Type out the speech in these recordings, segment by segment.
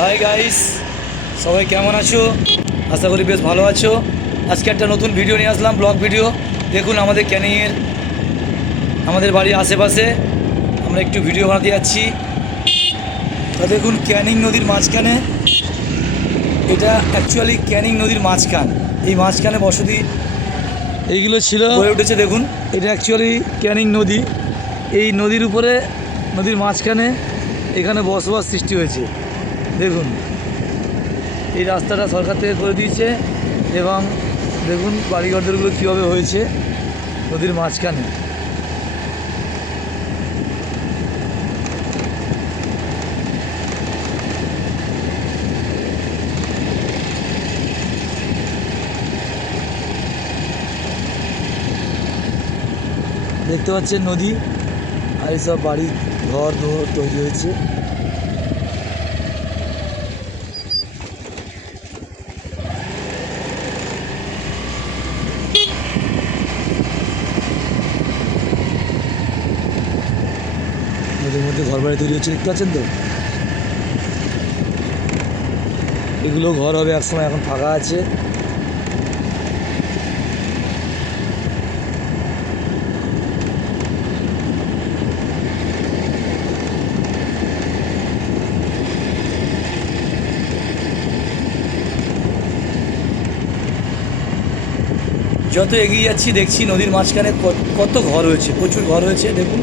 Hi guys, সবাই কেমন আছো? আশা করি বেশ ভালো আছো। আজকে একটা নতুন ভিডিও নিয়ে আসলাম, ব্লগ ভিডিও। দেখুন আমাদের ক্যানিংয়ের, আমাদের বাড়ির আশেপাশে আমরা একটু ভিডিও বানাতে যাচ্ছি। তা দেখুন ক্যানিং নদীর মাঝখানে, এটা অ্যাকচুয়ালি ক্যানিং নদীর মাঝখান। এই মাঝখানে বসতি এইগুলো ছিল, গড়ে উঠেছে। দেখুন এটা অ্যাকচুয়ালি ক্যানিং নদী। এই নদীর উপরে, নদীর মাঝখানে এখানে বসবাস সৃষ্টি হয়েছে। দেখুন এই রাস্তাটা সরকার থেকে করে দিয়েছে এবং দেখুন বাড়িঘরদরগুলো কীভাবে হয়েছে নদীর মাঝখানে। দেখতে পাচ্ছেন নদী, আর এইসব বাড়ি ঘর দোর তৈরি হয়েছে। নদীর মধ্যে ঘর বাড়ি তৈরি হচ্ছে, দেখতে পাচ্ছেন তো। এগুলো ঘর হবে একসময়, এখন ফাঁকা আছে। যত এগিয়ে যাচ্ছি দেখছি নদীর মাঝখানে কত ঘর হয়েছে, প্রচুর ঘর হয়েছে। দেখুন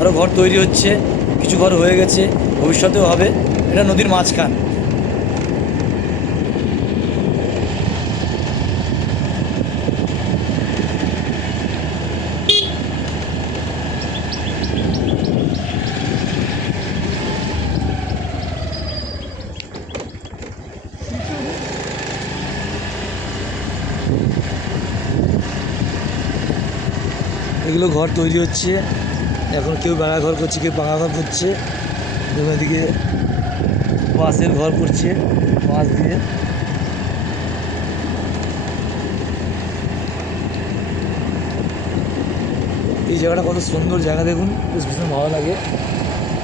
আরও ঘর তৈরি হচ্ছে, কিছু ঘর হয়ে গেছে, ভবিষ্যতেও হবে। এটা নদীর মাঝখান। এগুলো ঘর তৈরি হচ্ছে এখন, কেউ বেড়া ঘর করছে, কেউ পাকা ঘর করছে। দেখুন এদিকে বাঁশের ঘর করছে, বাঁশ দিয়ে। এই জায়গাটা কত সুন্দর জায়গা, দেখুন বেশ ভীষণ ভালো লাগে।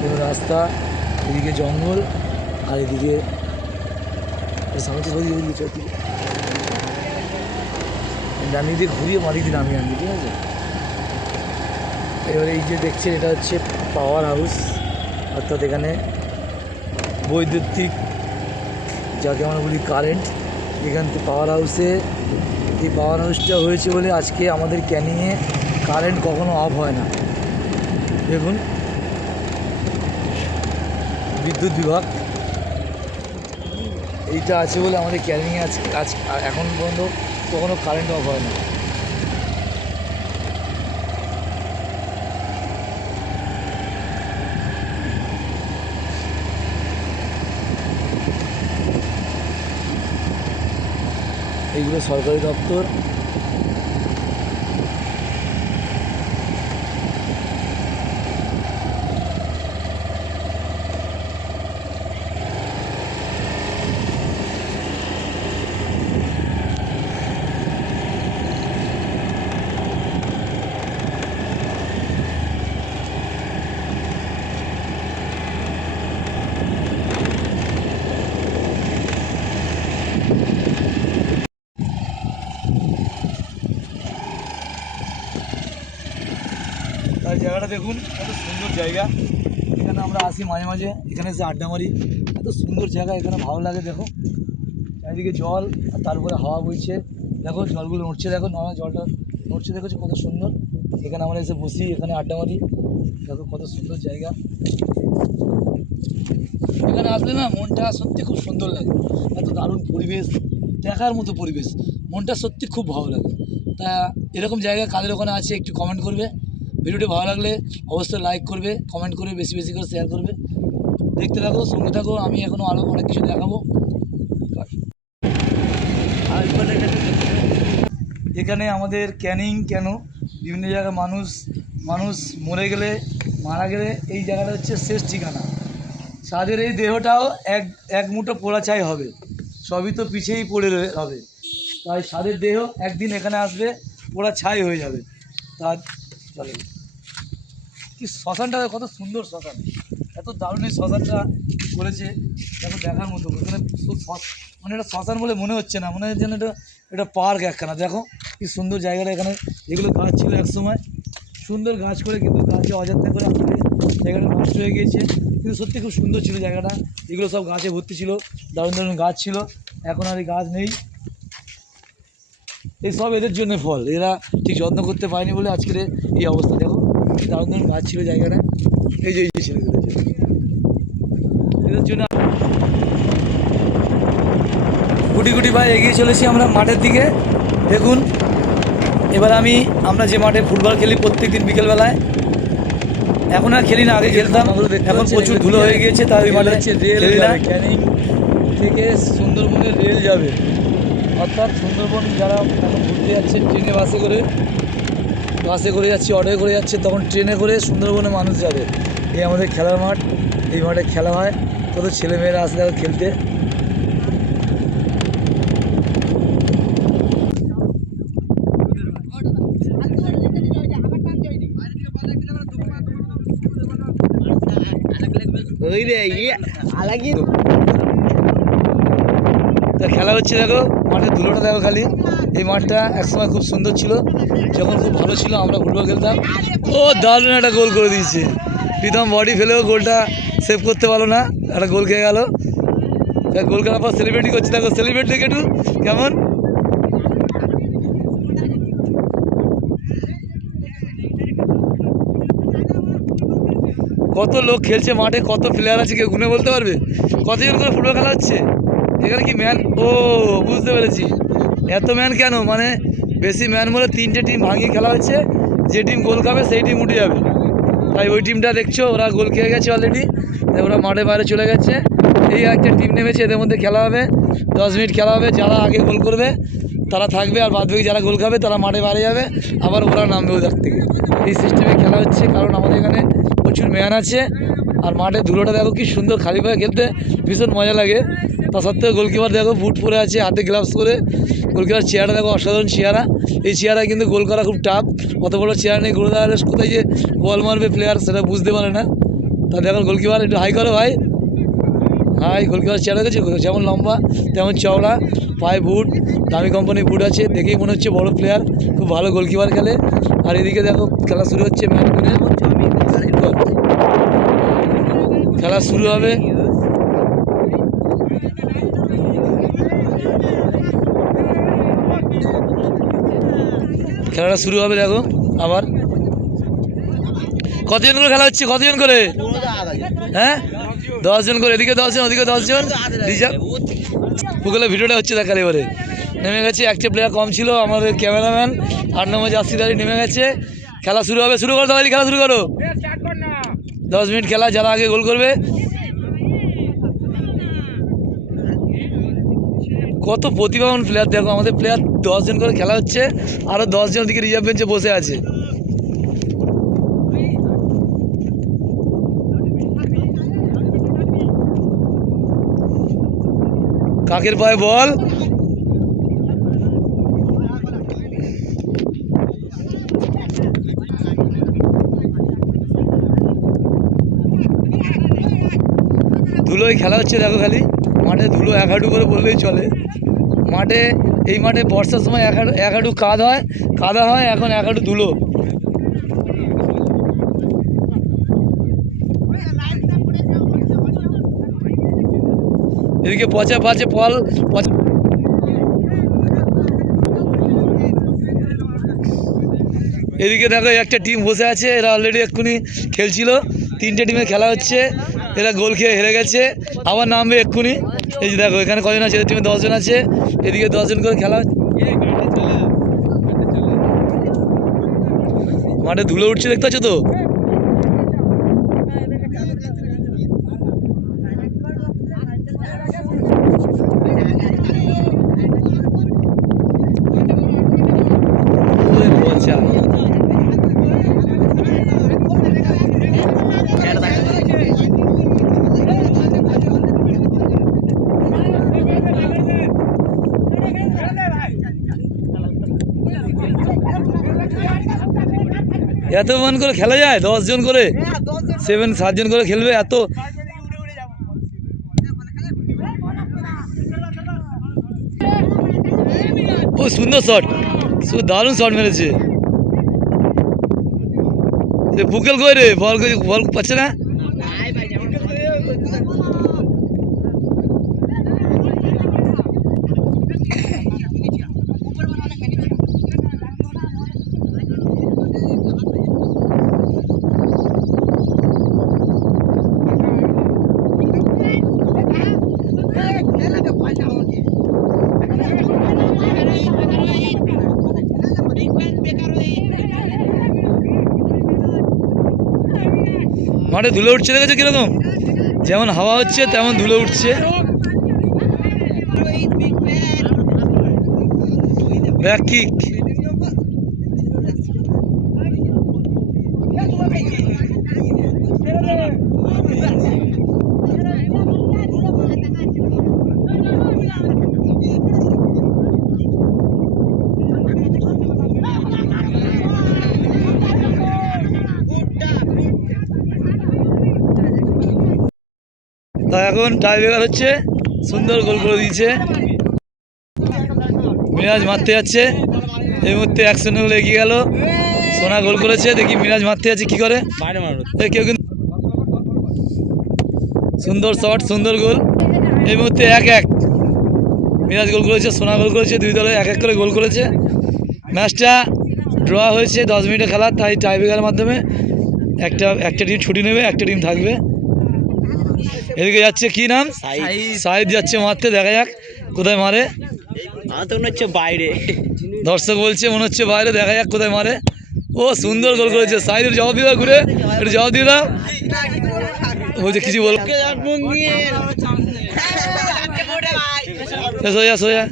দেখুন রাস্তা, এদিকে জঙ্গল, আর এদিকে সামনে ডানি দিয়ে ঘুরিয়ে মাটি দিয়ে নামিয়ে আনবি, ঠিক আছে। এবারে এই যে দেখছেন, এটা হচ্ছে পাওয়ার হাউস, অর্থাৎ এখানে বৈদ্যুতিক, যাকে আমরা বলি কারেন্ট। এখান থেকে পাওয়ার হাউসে, এই পাওয়ার হাউসটা হয়েছে বলে আজকে আমাদের ক্যানিংয়ে কারেন্ট কখনো অফ হয় না। দেখুন বিদ্যুৎ বিভাগ এইটা আছে বলে আমাদের ক্যানিংয়ে আজ এখন পর্যন্ত কখনো কারেন্ট অফ হয় না। এইগুলো সরকারি দপ্তর। তাই জায়গাটা দেখুন, কত সুন্দর জায়গা। এখানে আমরা আসি মাঝে মাঝে, এখানে এসে আড্ডা মারি। এত সুন্দর জায়গা, এখানে ভালো লাগে। দেখো চারিদিকে জল, আর তারপরে হাওয়া বইছে। দেখো জলগুলো নড়ছে, দেখো নড়া জলটা নড়ছে, দেখেছো কত সুন্দর। এখানে আমরা এসে বসি, এখানে আড্ডা মারি। দেখো কত সুন্দর জায়গা। এখানে আসলে না মনটা সত্যি খুব সুন্দর লাগে। এত দারুণ পরিবেশ, দেখার মতো পরিবেশ, মনটা সত্যি খুব ভালো লাগে। তা এরকম জায়গা কাদের ওখানে আছে একটু কমেন্ট করবে। ভিডিওটি ভালো লাগলে অবশ্যই লাইক করবে, কমেন্ট করবে, বেশি বেশি করে শেয়ার করবে। দেখতে থাকো, সঙ্গে থাকো, আমি এখনও আরও অনেক কিছু দেখাবো। এখানে আমাদের ক্যানিং কেন, বিভিন্ন জায়গায় মানুষ মানুষ মরে গেলে, মারা গেলে এই জায়গাটা হচ্ছে শেষ ঠিকানা। তাদের এই দেহটাও এক এক মুঠো পোড়া ছাই হবে, সবই তো পিছেই পড়ে হবে। তাই তাদের দেহ একদিন এখানে আসবে, পোড়া ছাই হয়ে যাবে। তার চলে কি শ্মশানটা কত সুন্দর শ্মশান, এত দারুণ এই শ্মশানটা করেছে, দেখো দেখার মতো। এখানে মানে এটা শ্মশান বলে মনে হচ্ছে না, মনে হচ্ছে যেন এটা পার্ক একখানা। দেখো কি সুন্দর জায়গাটা, এখানে এগুলো গাছ ছিল এক সময়, সুন্দর গাছ করে, কিন্তু গাছে অযত্ন করে আমাদের জায়গাটা নষ্ট হয়ে গিয়েছে। কিন্তু সত্যি খুব সুন্দর ছিল জায়গাটা, এগুলো সব গাছে ভর্তি ছিল, দারুণ দারুণ গাছ ছিল। এখন আর এই গাছ নেই, এই সব এদের জন্য ফল, এরা ঠিক যত্ন করতে পারেনি বলে আজকের এই অবস্থা। দেখো কি দারুণ দারুণ গাছ ছিল জায়গাটা, এই যে ছেলেদের জন্য, এদের জন্য। গুটি গুটি ভাই এগিয়ে চলেছি আমরা মাঠের দিকে। দেখুন এবার আমরা যে মাঠে ফুটবল খেলি প্রত্যেক দিন বিকেলবেলায়, এখন আর খেলি না, আগে খেলতাম, এখন প্রচুর ধুলো হয়ে গিয়েছে, তাই ওই মাঠে খেলি না। ক্যানিং থেকে সুন্দরবনের রেল যাবে, অর্থাৎ সুন্দরবন যারা এখন ঘুরতে যাচ্ছেন ট্রেনে বাসে করে যাচ্ছি, অটোয় করে যাচ্ছে, তখন ট্রেনে করে সুন্দরবনে মানুষ যাবে। এই আমাদের খেলার মাঠ, এই মাঠে খেলা হয়, কত ছেলেমেয়েরা আসলে খেলতে। তা খেলা হচ্ছে, দেখো মাঠের ধুলোটা দেখো খালি। এই মাঠটা একসময় খুব সুন্দর ছিল, যখন খুব ভালো ছিল আমরা ফুটবল খেলতাম। ও দারুণ একটা গোল করে দিয়েছে প্রীতম, বডি ফেলেও গোলটা সেভ করতে পারলো না, একটা গোল খেয়ে গেল। গোল করার পর সেলিব্রেটি করছে, দেখো সেলিব্রেট দেখে একটু কেমন। কত লোক খেলছে মাঠে, কত প্লেয়ার আছে কেউ গুনে বলতে পারবে? কতজন করে ফুটবল খেলা হচ্ছে এখানে? কি ম্যান? ও বুঝতে পেরেছি, এত ম্যান কেন, মানে বেশি ম্যান বলে 3টে টিম ভাঙিয়ে খেলা হচ্ছে, যে টিম গোল খাবে সেই টিম উঠে যাবে। তাই ওই টিমটা দেখছো ওরা গোল খেয়ে গেছে অলরেডি, তাই ওরা মাঠে বাইরে চলে গেছে। এই একটা টিম নেমেছে, এদের মধ্যে খেলা হবে, 10 মিনিট খেলা হবে, যারা আগে গোল করবে তারা থাকবে, আর বাদ বাকি যারা গোল খাবে তারা মাঠে বাইরে যাবে, আবার ওরা নামবে ওদের থেকে। এই সিস্টেমে খেলা হচ্ছে, কারণ আমাদের এখানে প্রচুর ম্যান আছে। আর মাঠে ধুলোটা দেখো কি সুন্দর, খালি পায়ে খেলতে ভীষণ মজা লাগে। তা সত্ত্বেও গোলকিপার দেখো বুট পরে আছে, হাতে গ্লাভস করে। গোলকিপার চেয়ারটা দেখো অসাধারণ চেয়ারা, এই চেয়ারা কিন্তু গোল করা খুব টাফ, অত বড় চেয়ার নেই, গোল দাঁড়ালে কোথায় যে বল মারবে প্লেয়ার সেটা বুঝতে পারে না। তা দেখো গোলকিপার একটু হাই করো ভাই, হাই। গোলকিপার চেয়ার দেখেছো, যেমন লম্বা তেমন চওড়া, পায়ে বুট, দামি কোম্পানির বুট আছে, দেখেই মনে হচ্ছে বড় প্লেয়ার, খুব ভালো গোলকিপার খেলে। আর এদিকে দেখো খেলা শুরু হচ্ছে, খেলা শুরু হবে। খেলাটা শুরু হবে, দেখো আবার কতজন করে খেলা হচ্ছে, কতজন করে? হ্যাঁ 10 জন করে, এদিকে 10 জন ওদিকে 10 জন। গুগলে ভিডিওটা হচ্ছে দেখার, এবারে নেমে গেছে, একটা প্লেয়ার কম ছিল, আমাদের ক্যামেরাম্যান 8 নম্বর জার্সির নেমে গেছে। খেলা শুরু হবে, শুরু করো তাহলে, খেলা শুরু করো। 10 মিনিট খেলা, যারা আগে গোল করবে। কত প্রতিভাবান প্লেয়ার দেখো, আমাদের প্লেয়ার 10 জন করে খেলা হচ্ছে, আরও 10 জন ওদিকে রিজার্ভ বেঞ্চে বসে আছে। কাকের পায়ে বল, ধুলোয় খেলা হচ্ছে দেখো খালি, মাঠে ধুলো 1 হাঁটু করে বললেই চলে। মাঠে এই মাঠে বর্ষার সময় 1 হাঁটু কাদা হয়, এখন 1 হাঁটু ধুলো। এদিকে পচা পাচে ফল, এদিকে দেখো একটা টিম বসে আছে, এরা অলরেডি এক্ষুনি খেলছিল, 3টে টিমের খেলা হচ্ছে, এরা গোল খেয়ে হেরে গেছে, আবার নামবে এক্ষুনি। এই যে দেখো এখানে কজন আছে, এদের টিমে 10 জন আছে, এদিকে 10 জন করে খেলা হচ্ছে। মাঠে ধুলো উঠছে, দেখতে পাচ্ছ তো? এত মান করে খেলা যায়, 10 জন করে, 7 জন করে খেলবে, এত ও সুন্দর শট, দারুণ শট মেরেছে। পুকেল কই রে, বল পাচ্ছে না। মাঠে ধুলো উঠছে, দেখেছো কিরকম? যেমন হাওয়া হচ্ছে তেমন ধুলো উঠছে। Back kick. তা এখন টাইব্রেকার হচ্ছে, সুন্দর গোল করে দিয়েছে। মিরাজ মারতে যাচ্ছে, এই মুহূর্তে 1-0 গোল এগিয়ে গেল। সোনা গোল করেছে, দেখি মিরাজ মারতে যাচ্ছে কি করে। কেউ কিন্তু সুন্দর শট, সুন্দর গোল। এই মুহূর্তে 1-1, মিরাজ গোল করেছে, সোনা গোল করেছে, দুই দলে 1-1 করে গোল করেছে। ম্যাচটা ড্র হয়েছে 10 মিনিটের খেলা, তাই টাইব্রেকারের মাধ্যমে একটা টিম ছুটি নেবে, একটা টিম থাকবে। এদিকে যাচ্ছে কি নাম, সাইদ যাচ্ছে মারতে, দেখা যাক কোথায় মারে। বাইরে দর্শক বলছে মনে হচ্ছে বাইরে, দেখা যাক কোথায় মারে। ও সুন্দর গোল করেছে সাইদের, জবাব দিয়ে দাও ঘুরে, একটু জবাব দিয়ে দাও। বলছে কিছু বল, সোজা সোজা।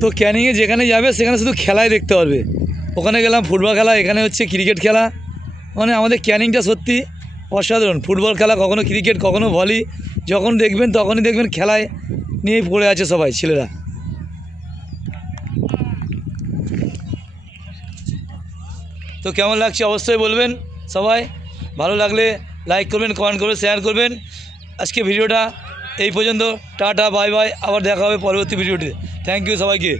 তো ক্যানিংয়ে যেখানে যাবে সেখানে শুধু খেলাই দেখতে পারবে। ওখানে গেলাম ফুটবল খেলা, এখানে হচ্ছে ক্রিকেট খেলা। মানে আমাদের ক্যানিংটা সত্যি অসাধারণ। ফুটবল খেলা, কখনো ক্রিকেট, কখনো ভলি, যখন দেখবেন তখনই দেখবেন খেলায় নিয়েই পড়ে আছে সবাই ছেলেরা। তো কেমন লাগছে অবশ্যই বলবেন সবাই। ভালো লাগলে লাইক করবেন, কমেন্ট করবেন, শেয়ার করবেন। আজকে ভিডিওটা এই পর্যন্ত, টাটা বাই বাই, আবার দেখা হবে পরবর্তী ভিডিওতে। থ্যাংক ইউ সবাইকে।